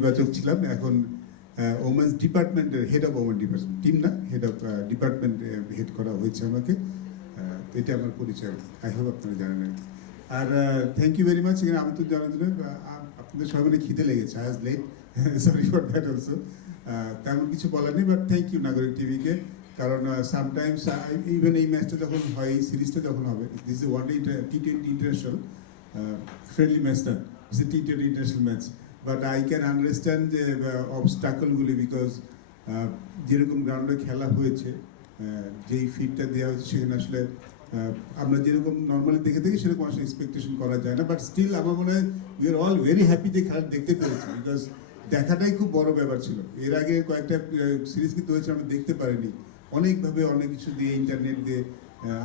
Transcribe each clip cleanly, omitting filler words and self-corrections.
নির্বাচক ছিলাম, এখন ওমেন্স ডিপার্টমেন্টের head of women department, team না, হেড অফ ডিপার্টমেন্ট হেড করা হয়েছে আমাকে। এটা আমার পরিচয়, আই হোপ আপনারা জানেন আর কি। আর থ্যাংক ইউ ভেরি মাচ। এখানে আমন্ত্রণ জানার জন্য আপনাদের সবাই মিলে খিদে লেগেছে, আজ late, sorry for that also. তেমন কিছু বলার নেই, বাট থ্যাংক ইউ নাগরিক টিভিকে, কারণ সামটাইমস ইভেন এই ম্যাচটা যখন হয়, এই সিরিজটা যখন হবে, this is one T20 international friendly match না, it's a T20 international match. But I can understand যে অবস্টাকলগুলি, বিকজ যেরকম গ্রাউন্ডে খেলা হয়েছে, যেই ফিডটা দেওয়া হয়েছে, সেখানে আসলে আমরা যেরকম নর্মালি দেখে থাকি সেরকম আসলে এক্সপেকটেশন করা যায় না। বাট স্টিল আমার মনে হয় we are all very happy যে খেলা দেখতে পেরেছি, বিকজ দেখাটাই খুব বড় ব্যাপার ছিল। এর আগে কয়েকটা সিরিজ কিন্তু হয়েছে, আমরা দেখতে পারিনি, অনেকভাবে অনেক কিছু দিয়ে, ইন্টারনেট দিয়ে।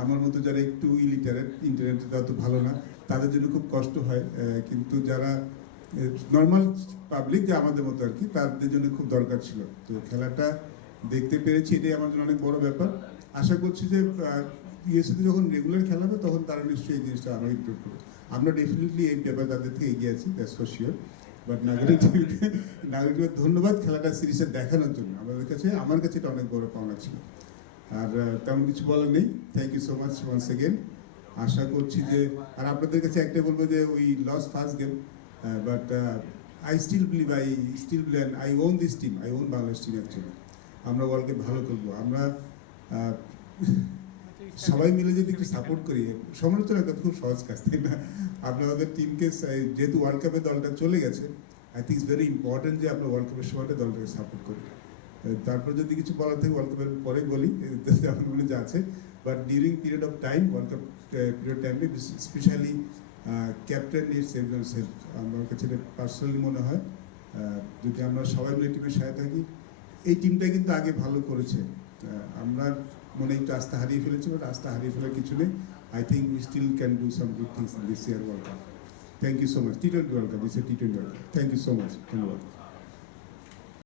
আমার মতো যারা একটু ইলিটারেট, ইন্টারনেটে তত ভালো না, তাদের জন্য খুব কষ্ট হয়, কিন্তু যারা নর্মাল পাবলিক, যে আমাদের মতো আর কি, তাদের জন্য খুব দরকার ছিল। তো খেলাটা দেখতে পেরেছি, এটাই আমার জন্য অনেক বড় ব্যাপার। আশা করছি যে ইউএসএতে যখন রেগুলার খেলা হবে, তখন তারা নিশ্চয়ই এই জিনিসটা আরও ইমপ্রুভ করবে। আমরা ডেফিনেটলি এই ব্যাপারে তাদের থেকে এগিয়ে আছি, দ্যাটস ফর শিওর। বাট নাগরিকদের ধন্যবাদ খেলাটা সিরিজটা দেখানোর জন্য। আমাদের কাছে, আমার কাছে এটা অনেক বড় পাওনা ছিল। আর তেমন কিছু বলার নেই। Thank you so much once again. আশা করছি যে, আর আপনাদের কাছে একটাই বলবো যে we lost first game, but I still believe I own this team, I own Bangladesh team actually. আমরা ওয়ার্ল্ডকে ভালো করবো। আমরা সবাই মিলে যদি একটু সাপোর্ট করি, সমালোচনা একটা খুব সহজ কাজ, তাই না? আপনাদের টিমকে, যেহেতু ওয়ার্ল্ড কাপে দলটা চলে গেছে, I think it's very important যে আমরা ওয়ার্ল্ড কাপের সময়টা দলটাকে সাপোর্ট করি। তারপর যদি কিছু বলার থাকে ওয়ার্ল্ড কাপের পরে বলি, আমার মনে যা আছে। But during period of time, world cup period টাইমে specially captain needs everyone help. আমার কাছে পার্সোনালি মনে হয় যদি আমরা সবাই মিলে টিমের সাথে থাকি, এই টিমটা কিন্তু আগে ভালো করেছে। আমরা মনে একটু আস্থা হারিয়ে ফেলেছি, বাট আস্থা হারিয়ে ফেলার কিছু নেই। I think we still can do some good things in this year world cup. Thank you so much. T20 world cup, this a T20 world cup. Thank you so much, ধন্যবাদ।